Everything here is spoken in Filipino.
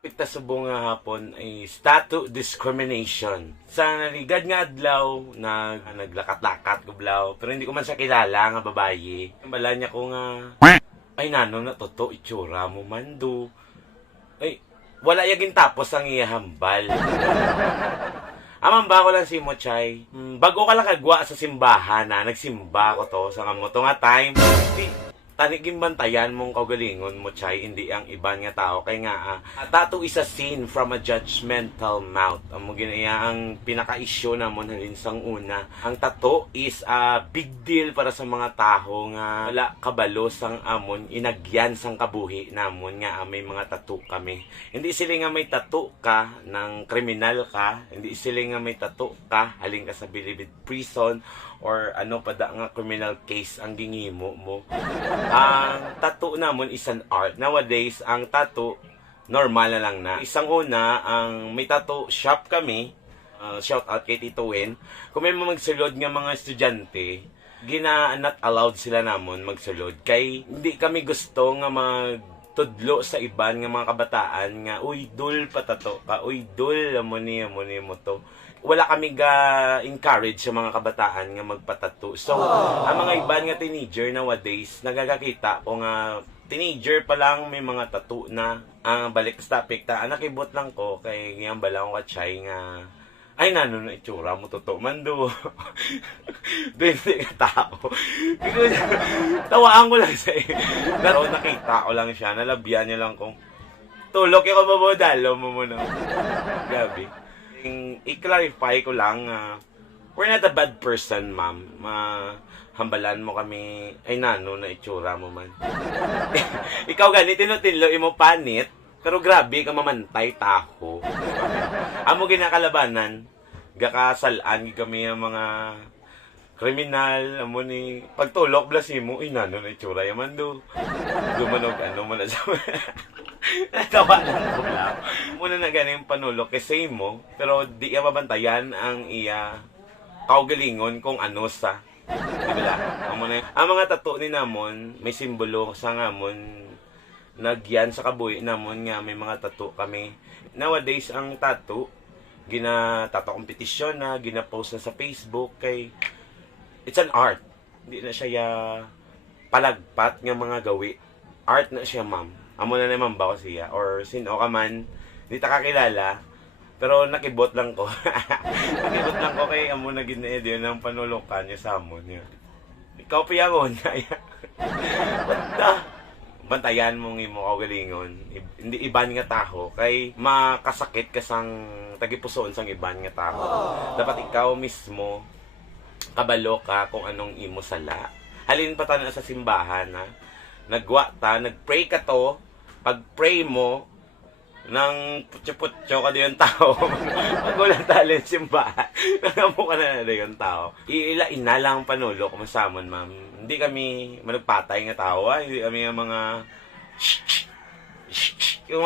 Pita subong nga hapon ay statue discrimination. Sa naligad nga adlaw, naglakat-lakat ko blaw, pero hindi ko man siya kilala nga babayi. Bala niya ko nga, ay nano na toto itsura mo man do. Ay, wala yagin tapos ang iyahambal. Amang ba ko lang si Mochay. Bago ka lang kagwa sa simbahan na nagsimba ko to sa kamoto nga time. Taniging bantayan mong kaugalingon mo, Chay, hindi ang iban nga tao. Kaya nga, tattoo is a sin from a judgmental mouth. Ang ginaya ang pinaka-issue namon halin sang una. Ang tattoo is a big deal para sa mga tao nga wala kabalo sang amon, inagyan sang kabuhi namon nga may mga tattoo kami. Hindi sila nga may tattoo ka ng kriminal ka. Hindi sila nga may tattoo ka halin ka sa bilibid prison or ano pa da nga criminal case ang gingimo mo. Ang tattoo namon is an art. Nowadays, ang tattoo, normal na lang na. Isang una, ang may tattoo shop kami, shout out kay Tito Wen. Kung may magsulod nga mga estudyante, not allowed sila namon magsulod. Kay hindi kami gusto nga tudlo sa iban nga mga kabataan nga, uy, dul patato ka, uy, dul, amo ni mo to. Wala kami encourage sa mga kabataan nga magpatato. So, ang mga iban nga teenager nowadays, nagagakita ko nga teenager pa lang may mga tattoo na balik sa topic ta. Nakibot lang ko kay ngayang bala ko katchay nga ay nano na itsura mo totoo man do. Hindi ka tao. Tawaan ko lang sa pero nakita ko lang siya, nalabyan niya lang kung tulok yung kababodalo mo muna. Gabi. I-clarify ko lang, we're not a bad person, ma'am. Hambalan mo kami, ay nano na itsura mo man. Ikaw ganit, tinutilo, imo panit, pero grabe ka mamantay taho. Amo ginakalabanan, gakasalaan kami ang mga kriminal, amo ni pagtulok blasimo, ay nano na itsura yaman do. Dumanog ano mo na sa natawa lang ko lang. Muna na ganun panulok kasi mo, pero di ka mabantayan ang iya kaugalingon kung ano sa. Diba? Ang mga tattoo ni namon, may simbolo sa namon, nagyan sa kabuhi namon nga may mga tattoo kami. Nowadays, ang tattoo, tattoo competition na, gina-post na sa Facebook, kay it's an art. Hindi na siya palagpat nga mga gawi. Art na siya, ma'am. Amo na naman ba ko siya? Or sino ka man, hindi ta kakilala, pero nakibot lang ko. Nakibot lang ko kay amo na ginaedyo ng panulokan niya sa amon niya. Ikaw piyangon niya. Basta, bantayan mong imo kaugalingon. Hindi iban nga taho, kay makasakit ka sang tagipusoon sang iban nga taho. Dapat ikaw mismo, kabalo ka kung anong imo sala. Halin pa ta na sa simbahan, ha? Nagwa ta, nagpray ka to, pag-pray mo, ng putyo-putyo ka din yung tao. Pag walang talent simbahan, nangamo ka na yung tao. Iilain na lang panulok masamon, ma'am. Hindi kami managpatay nga tao, hindi kami yung mga yung